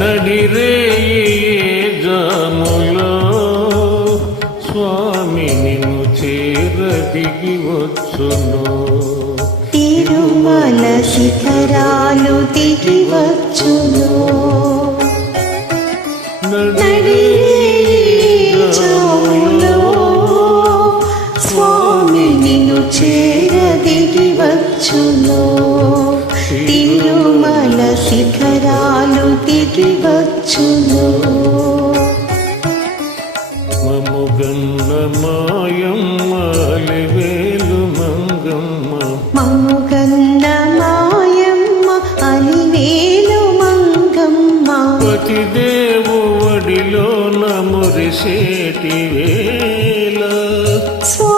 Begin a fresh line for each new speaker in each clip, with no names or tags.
నడిరే జాములో స్వామి నిన్ను చేర దిగి వచ్చును.
తిరుమల శిఖరాలు దిగి వచ్చును.
నడిరే
జాములో స్వామి నిన్ను చేర శిఖరాలు దిగి వచ్చును
మముగన్న మాయమ్మ అలివేలు మంగమ్మ
మముగన్న మాయమ్మ అలివేలు మంగమ్మ
పతిదేవు వడిలో నమురిసేటి వేళ
స్వామి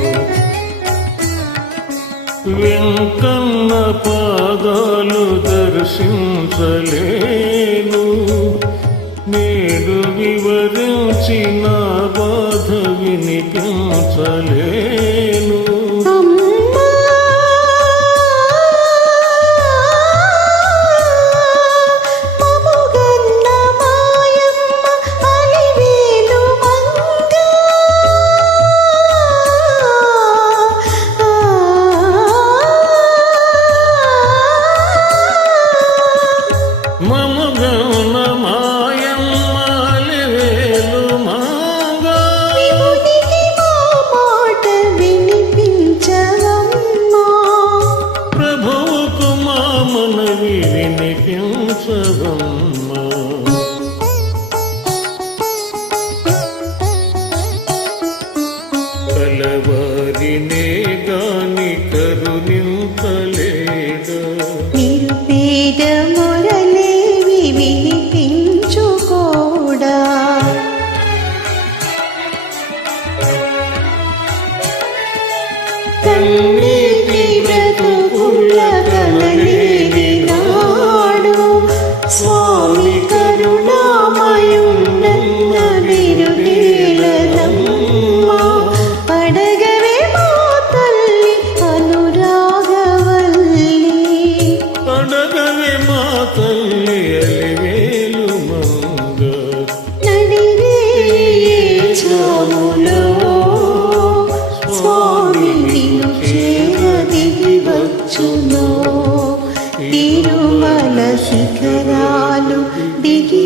కానుకలందించలేను వెంకన్న పాదాలు దర్శించలేను. నేడు వివరించిన బాధ వినిపించలేను.
వినిపించవమ్మా
కలవారినే గాని కరుణింపలేదా?
నిరుపేదం శిఖరాలు దిగి